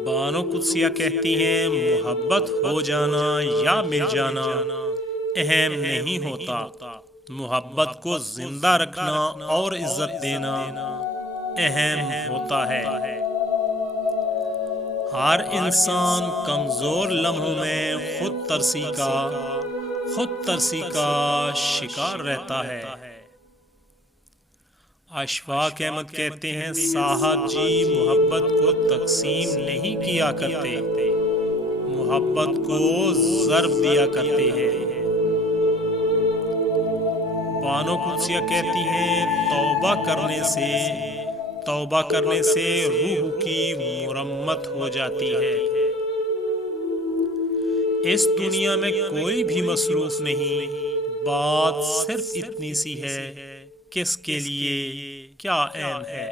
बानो कुदसिया कहती हैं, मोहब्बत हो जाना या मिल जाना अहम नहीं होता। मोहब्बत को जिंदा रखना और इज्जत देना अहम होता है। हर इंसान कमजोर लम्हों में खुद तरसी का शिकार रहता है। अशफाक अहमद कहते हैं, साहब जी मोहब्बत को तकसीम नहीं किया करते, मोहब्बत को ज़र्ब दिया करते हैं। बानो कुदसिया कहती हैं, तौबा करने से रूह की मुरम्मत हो जाती है। इस दुनिया में कोई भी मसरूफ नहीं, बात सिर्फ इतनी सी है, किसके लिए क्या अहम है।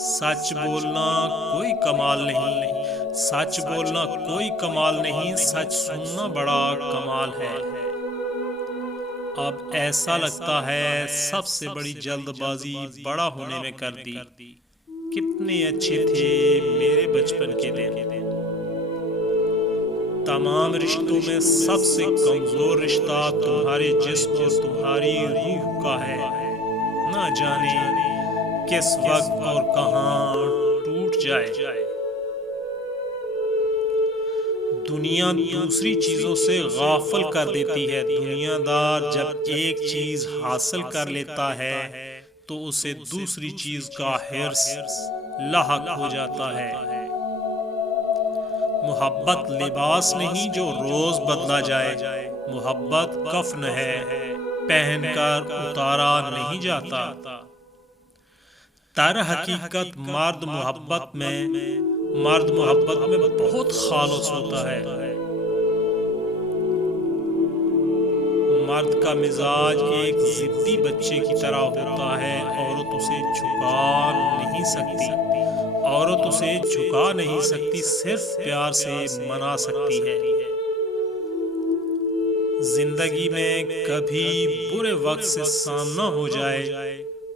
सच बोलना कोई कमाल नहीं, सच सुनना बड़ा कमाल है। अब ऐसा लगता है सबसे बड़ी जल्दबाजी बड़ा होने में कर दी। कितने अच्छे थे मेरे बचपन के दिन। तमाम रिश्तों में सबसे कमजोर रिश्ता तुम्हारे जिस्म और तुम्हारी रूह का है। ना जाने किस वक्त और कहां टूट जाए। दुनिया दूसरी चीजों से गाफिल कर देती है। दुनियादार जब एक चीज हासिल कर लेता है तो उसे दूसरी चीज का हिर्स लाहक हो जाता है। मोहब्बत लिबास नहीं जो रोज बदला जाए, मोहब्बत कफन है पहनकर उतारा नहीं जाता। तर हकीकत मर्द मोहब्बत में बहुत खालस होता है। मर्द का मिजाज एक जिद्दी बच्चे की तरह होता है। औरत उसे झुका नहीं सकती, सिर्फ प्यार से मना सकती है। जिंदगी में कभी बुरे वक्त से सामना हो जाए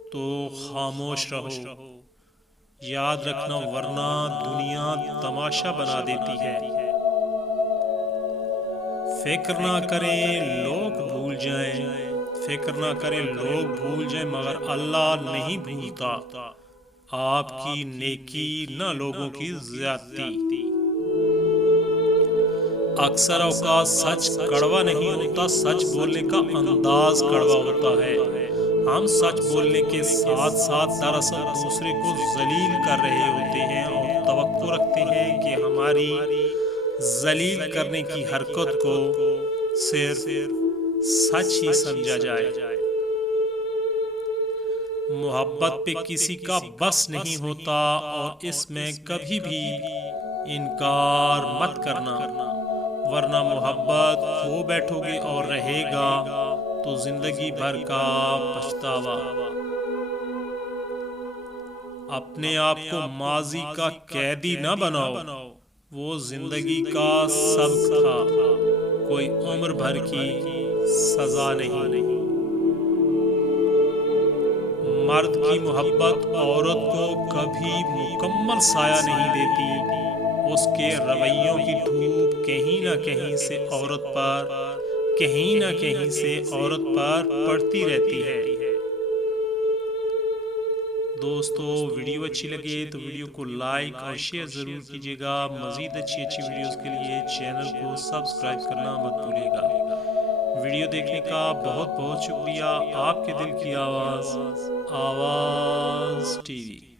तो खामोश रहो, याद रखना वरना दुनिया तमाशा बना देती है। फिक्र ना करें लोग भूल जाएं, मगर अल्लाह नहीं भूलता आपकी नेकी न लोगों की ज्यादती। अक्सर औकात सच कड़वा नहीं होता, सच बोलने का अंदाज कड़वा होता है। हम सच बोलने के साथ साथ दरअसल दूसरे को जलील कर रहे होते हैं और तवक्को रखते हैं कि हमारी जलील करने की हरकत को सिर्फ सच ही समझा जाए। मोहब्बत पे किसी का बस नहीं होता और इसमें कभी भी इनकार मत करना, वरना मोहब्बत खो बैठोगे और रहेगा तो जिंदगी भर का पछतावा। अपने आप को माजी का कैदी न बनाओ, वो जिंदगी का सबक था, कोई उम्र भर की सजा नहीं। मर्द की मोहब्बत औरत को कभी मुकम्मल साया नहीं देती। उसके रवैयों की धूप कहीं न कहीं से औरत पर पड़ती रहती है। दोस्तों, वीडियो अच्छी लगे तो वीडियो को लाइक और शेयर ज़रूर कीजिएगा। मज़ीद अच्छी वीडियोस के लिए चैनल को सब्सक्राइब करना मत भूलिएगा। वीडियो देखने का बहुत बहुत शुक्रिया। आपके दिल की आवाज़ टीवी।